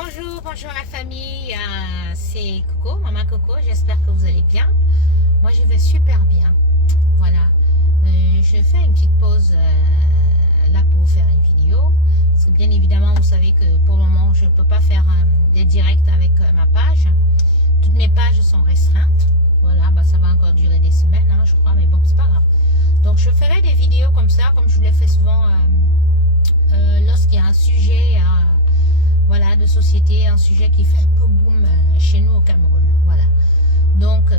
Bonjour la famille, c'est Coco, maman Coco, j'espère que vous allez bien. Moi je vais super bien, voilà. Je fais une petite pause là pour faire une vidéo. Parce que bien évidemment vous savez que pour le moment je ne peux pas faire des directs avec ma page. Toutes mes pages sont restreintes, voilà, bah, ça va encore durer des semaines hein, je crois, mais bon c'est pas grave. Donc je ferai des vidéos comme ça, comme je vous l'ai fait souvent lorsqu'il y a un sujet... voilà, de société, un sujet qui fait un peu boom chez nous au Cameroun. Voilà. Donc,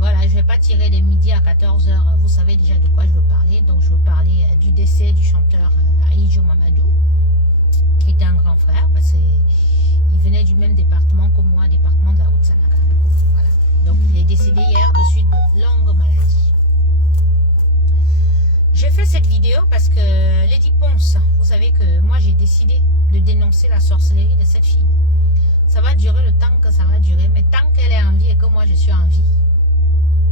voilà, je ne vais pas tirer les midis à 14 h. Vous savez déjà de quoi je veux parler. Donc, je veux parler du décès du chanteur Ahidjo Mamadou, qui était un grand frère, parce qu'il venait du même département que moi, département de la Haute-Sanaga. Voilà. Donc, il est décédé hier de suite de longues maladies. J'ai fait cette vidéo parce que Lady Ponce, vous savez que moi j'ai décidé de dénoncer la sorcellerie de cette fille. Ça va durer le temps que ça va durer, mais tant qu'elle est en vie et que moi je suis en vie,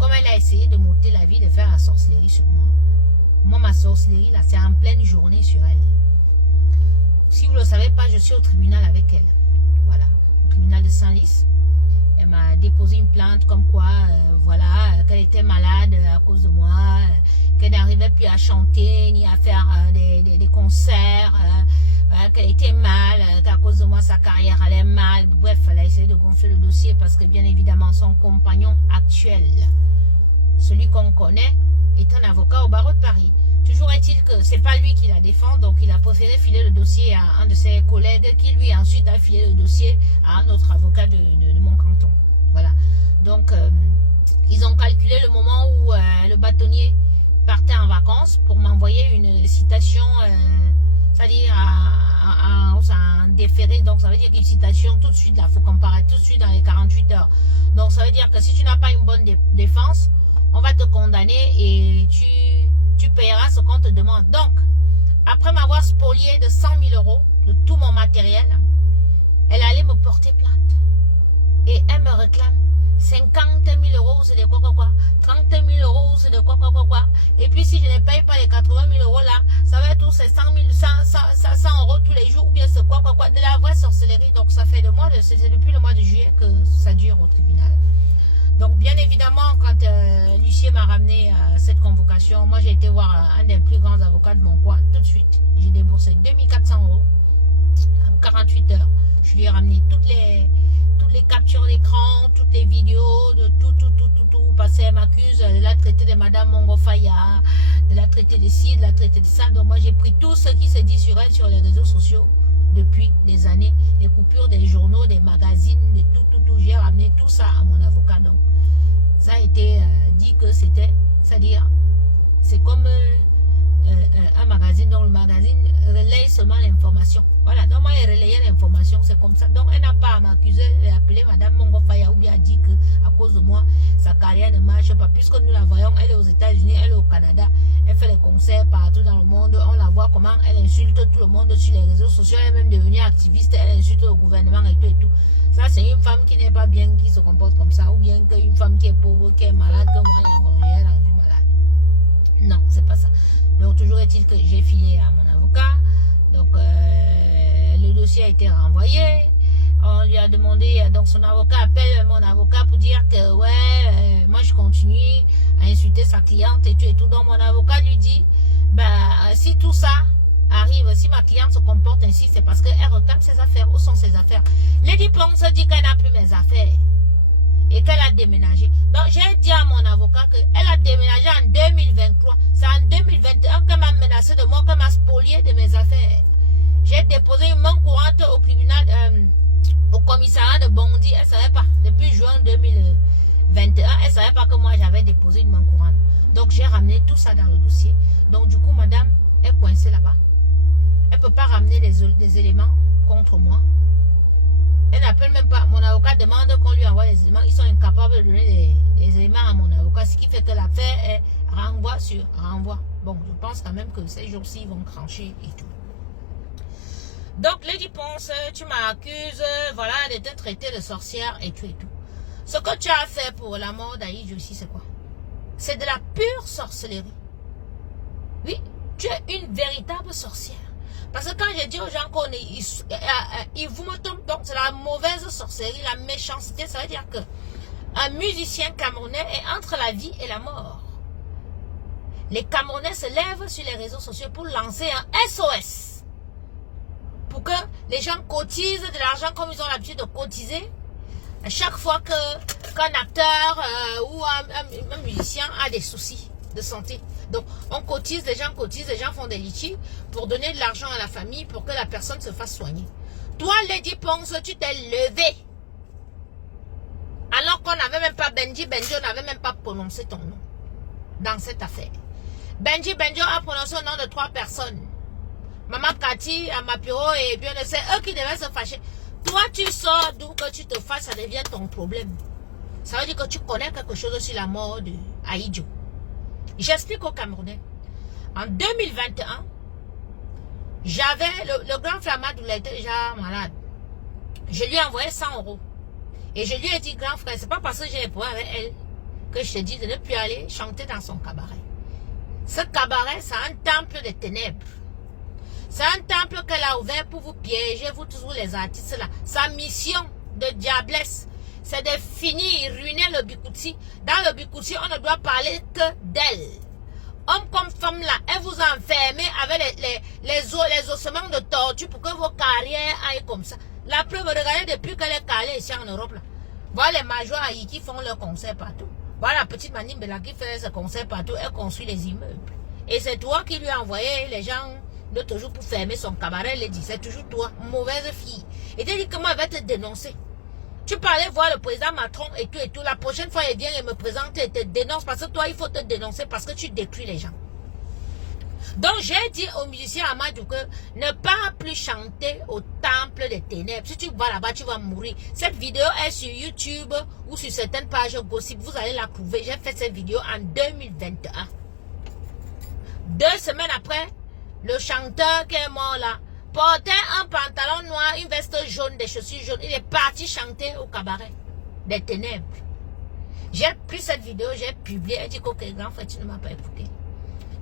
comme elle a essayé de m'ôter la vie, de faire la sorcellerie sur moi, ma sorcellerie là, c'est en pleine journée sur elle. Si vous ne le savez pas, je suis au tribunal avec elle. Voilà, au tribunal de Saint-Lys. Elle m'a déposé une plainte comme quoi, voilà, qu'elle était malade à cause de moi, qu'elle n'arrivait plus à chanter, ni à faire des concerts, qu'elle était mal, qu'à cause de moi, sa carrière allait mal. Bref, elle a essayé de gonfler le dossier parce que, bien évidemment, son compagnon actuel, celui qu'on connaît, est un avocat au barreau de Paris. Toujours est-il que c'est pas lui qui la défend, donc il a préféré filer le dossier à un de ses collègues qui lui ensuite a filé le dossier à un autre avocat de mon canton. Voilà. Donc ils ont calculé le moment où le bâtonnier partait en vacances pour m'envoyer une citation, c'est-à-dire en déféré, donc ça veut dire qu'une citation tout de suite, là, il faut comparer tout de suite dans les 48 heures. Donc ça veut dire que si tu n'as pas une bonne défense, on va te condamner et tu payeras ce qu'on te demande. Donc, après m'avoir spolié de 100 000 € de tout mon matériel, elle allait me porter plainte. Et elle me réclame 50 000 € c'est de quoi, 30 000 € c'est de quoi. Et puis si je ne paye pas les 80 000 € là, ça va être tous ces 100 € tous les jours, ou bien c'est quoi, de la vraie sorcellerie. Donc ça fait c'est depuis le mois de juillet que ça dure au tribunal. Donc bien évidemment, quand l'huissier m'a ramené cette convocation, moi j'ai été voir un des plus grands avocats de mon coin tout de suite. J'ai déboursé 2400 € en 48 heures. Je lui ai ramené toutes les captures d'écran, toutes les vidéos, de tout, parce qu'elle m'accuse de la traiter de Madame Mongo Faya, de la traiter de ci, de la traiter de ça. Donc moi j'ai pris tout ce qui se dit sur elle sur les réseaux sociaux depuis des années, les coupures des journaux, des magazines, de tout, j'ai ramené tout ça à mon avocat. Donc ça a été dit que c'était, c'est-à-dire, c'est comme un magazine, dont le magazine relaye seulement l'information. Voilà, donc moi, elle relayait l'information, c'est comme ça. Donc, elle n'a pas à m'accuser, elle a appelé Madame Mongo Faya, ou bien a dit que à cause de moi, sa carrière ne marche pas. Puisque nous la voyons, elle est aux États-Unis, elle est au Canada, elle fait des concerts partout dans le monde. On la voit comment elle insulte tout le monde sur les réseaux sociaux. Elle est même devenue activiste, elle insulte le gouvernement et tout et tout. Ça, c'est une femme qui n'est pas bien, qui se comporte comme ça, ou bien qu'une femme qui est pauvre, qui est malade, que moi, elle est rendue malade. Non, c'est pas ça. Donc, toujours est-il que j'ai filé à mon avocat. Donc, le dossier a été renvoyé. On lui a demandé, donc son avocat appelle mon avocat pour dire que, ouais, moi je continue à insulter sa cliente et tout et tout. Donc, mon avocat lui dit, si tout ça arrive, si ma cliente se comporte ainsi, c'est parce qu'elle réclame ses affaires. Où sont ses affaires? Lady Ponce dit qu'elle n'a plus mes affaires et qu'elle a déménagé. Donc, j'ai dit à mon avocat qu'elle a déménagé en 2023. C'est en 2021 qu'elle m'a menacé de mort, qu'elle m'a spolié de mes affaires. J'ai déposé une main courante au tribunal, au commissariat de Bondy. Elle ne savait pas. Depuis juin 2021, elle ne savait pas que moi, j'avais déposé une main courante. Donc, j'ai ramené tout ça dans le dossier. Donc, du coup, madame est coincée là-bas. Elle ne peut pas ramener des éléments contre moi. Elle n'appelle même pas. Mon avocat demande qu'on lui envoie les éléments. Ils sont incapables de donner des éléments à mon avocat. Ce qui fait que l'affaire est renvoi sur renvoi. Bon, je pense quand même que ces jours-ci, ils vont trancher et tout. Donc, Lady Ponce, tu m'accuses, voilà, de te traiter de sorcière et tout et tout. Ce que tu as fait pour la mort d'Ahidjo ici, c'est quoi? C'est de la pure sorcellerie. Oui, tu es une véritable sorcière. Parce que quand j'ai dit aux gens ils vous me tombent, donc c'est la mauvaise sorcellerie, la méchanceté, ça veut dire que un musicien camerounais est entre la vie et la mort. Les Camerounais se lèvent sur les réseaux sociaux pour lancer un SOS. Pour que les gens cotisent de l'argent comme ils ont l'habitude de cotiser. À chaque fois qu'un acteur ou un musicien a des soucis de santé. Donc, on cotise, les gens font des litiges pour donner de l'argent à la famille pour que la personne se fasse soigner. Toi, Lady Ponce, tu t'es levé. Alors qu'on n'avait même pas Benji, on n'avait même pas prononcé ton nom dans cette affaire. Benji a prononcé le nom de 3 personnes. Maman Cathy, Amapiro et bien c'est eux qui devaient se fâcher. Toi, tu sors d'où que tu te fasses, ça devient ton problème. Ça veut dire que tu connais quelque chose sur la mort de Ahidjo. J'explique aux Camerounais. En 2021, j'avais le grand Flamad, il était déjà malade. Je lui ai envoyé 100 €. Et je lui ai dit, grand frère, c'est pas parce que j'ai les problèmes avec elle que je te dis de ne plus aller chanter dans son cabaret. Ce cabaret, c'est un temple de ténèbres. C'est un temple qu'elle a ouvert pour vous piéger, vous tous les artistes là. Sa mission de diablesse, c'est de finir, ruiner le Bikouti. Dans le Bikouti, on ne doit parler que d'elle. Homme comme femme là, elle vous enfermez avec les ossements de tortue pour que vos carrières aillent comme ça. La preuve, regardez depuis qu'elle est calée ici en Europe là. Voilà les majors qui font leurs concerts partout. Voilà la petite Manimbe là qui fait ses concerts partout, elle construit les immeubles. Et c'est toi qui lui as envoyé les gens l'autre jour pour fermer son cabaret, elle dit, c'est toujours toi, mauvaise fille. Et tu dis comment elle va te dénoncer. Tu peux aller voir le président Macron et tout. La prochaine fois, il vient et me présente et te dénonce parce que toi, il faut te dénoncer parce que tu détruis les gens. Donc, j'ai dit aux musiciens Amadou que ne pas plus chanter au temple des ténèbres. Si tu vas là-bas, tu vas mourir. Cette vidéo est sur YouTube ou sur certaines pages gossip. Vous allez la trouver. J'ai fait cette vidéo en 2021. 2 semaines après, le chanteur qui est mort là, portait un pantalon noir, une veste jaune, des chaussures jaunes. Il est parti chanter au cabaret des ténèbres. J'ai pris cette vidéo, j'ai publié. Elle dit que ok, grand frère, tu ne m'as pas écouté.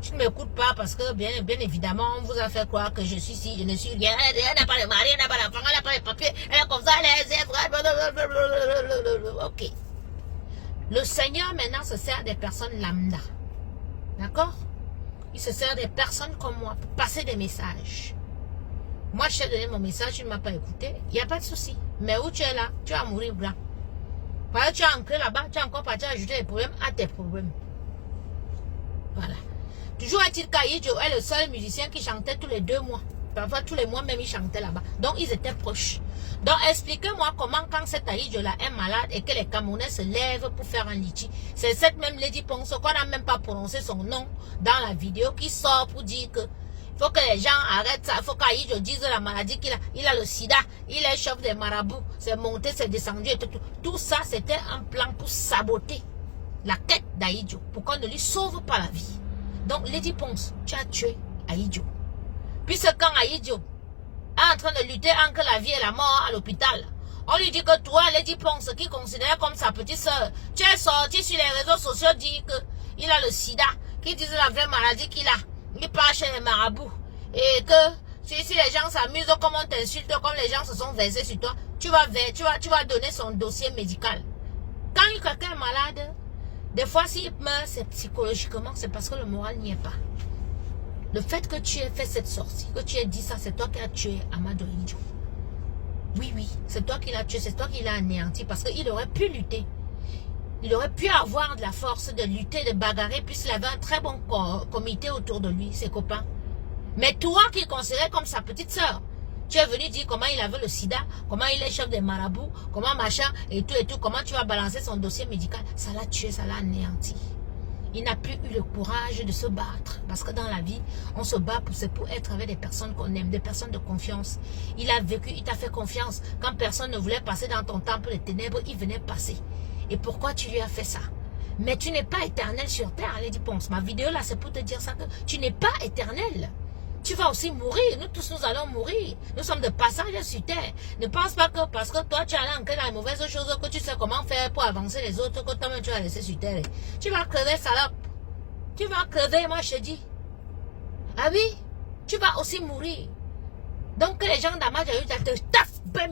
Tu ne m'écoutes pas parce que bien évidemment, on vous a fait croire que je suis ici, je ne suis rien. Elle n'a pas de mari, elle n'a pas d'enfant, elle n'a pas de papier, elle est comme ça, elle est... Ok. Le Seigneur maintenant se sert des personnes lambda. D'accord? Il se sert des personnes comme moi pour passer des messages. Moi, je t'ai donné mon message, tu ne m'as pas écouté. Il n'y a pas de souci. Mais où tu es là, tu vas mourir blanc. Parce que tu as ancré là-bas, tu as encore parti ajouter des problèmes à tes problèmes. Voilà. Toujours est-il qu'Ahidjo est le seul musicien qui chantait tous les 2 mois. Parfois, tous les mois même, il chantait là-bas. Donc, ils étaient proches. Donc, expliquez-moi comment, quand cette Ahidjo-là est malade et que les Camerounais se lèvent pour faire un litchi, c'est cette même Lady Ponce qu'on n'a même pas prononcé son nom dans la vidéo qui sort pour dire que il faut que les gens arrêtent ça. Il faut qu'Ahidjo dise la maladie qu'il a. Il a le sida, il est chef des marabouts, c'est monté, c'est descendu et tout. Tout ça, c'était un plan pour saboter la quête d'Ahidjo, pour qu'on ne lui sauve pas la vie. Donc, Lady Ponce, tu as tué Ahidjo. Puisque quand Ahidjo est en train de lutter entre la vie et la mort à l'hôpital, on lui dit que toi, Lady Ponce, qui considère comme sa petite soeur, tu es sorti sur les réseaux sociaux dire qu'il a le sida, qu'il dit la vraie maladie qu'il a. Il part chez les marabouts. Et que si les gens s'amusent, comme on t'insulte, comme les gens se sont versés sur toi, tu vas donner son dossier médical. Quand quelqu'un est malade, des fois s'il meurt, c'est psychologiquement, c'est parce que le moral n'y est pas. Le fait que tu aies fait cette sortie, que tu aies dit ça, c'est toi qui as tué Amadou Ahidjo. Oui, c'est toi qui l'as tué, c'est toi qui l'as anéanti parce qu'il aurait pu lutter. Il aurait pu avoir de la force de lutter, de bagarrer, puisqu'il avait un très bon comité autour de lui, ses copains. Mais toi qui considères comme sa petite soeur, tu es venu dire comment il avait le sida, comment il est chef des marabouts, comment machin, et tout, comment tu vas balancer son dossier médical. Ça l'a tué, ça l'a anéanti. Il n'a plus eu le courage de se battre. Parce que dans la vie, on se bat pour être avec des personnes qu'on aime, des personnes de confiance. Il a vécu, il t'a fait confiance. Quand personne ne voulait passer dans ton temple de ténèbres, il venait passer. Et pourquoi tu lui as fait ça? Mais tu n'es pas éternel sur terre, Lady Ponce. Ma vidéo là, c'est pour te dire ça, que tu n'es pas éternel. Tu vas aussi mourir. Nous tous, nous allons mourir. Nous sommes de passage sur terre. Ne pense pas que parce que toi, tu es allé ancrer dans les mauvaises choses, que tu sais comment faire pour avancer les autres, que toi-même, tu vas laisser sur terre. Tu vas crever, salope. Tu vas crever, moi, je te dis. Ah oui? Tu vas aussi mourir. Donc, les gens d'Amaja, ils te tapent.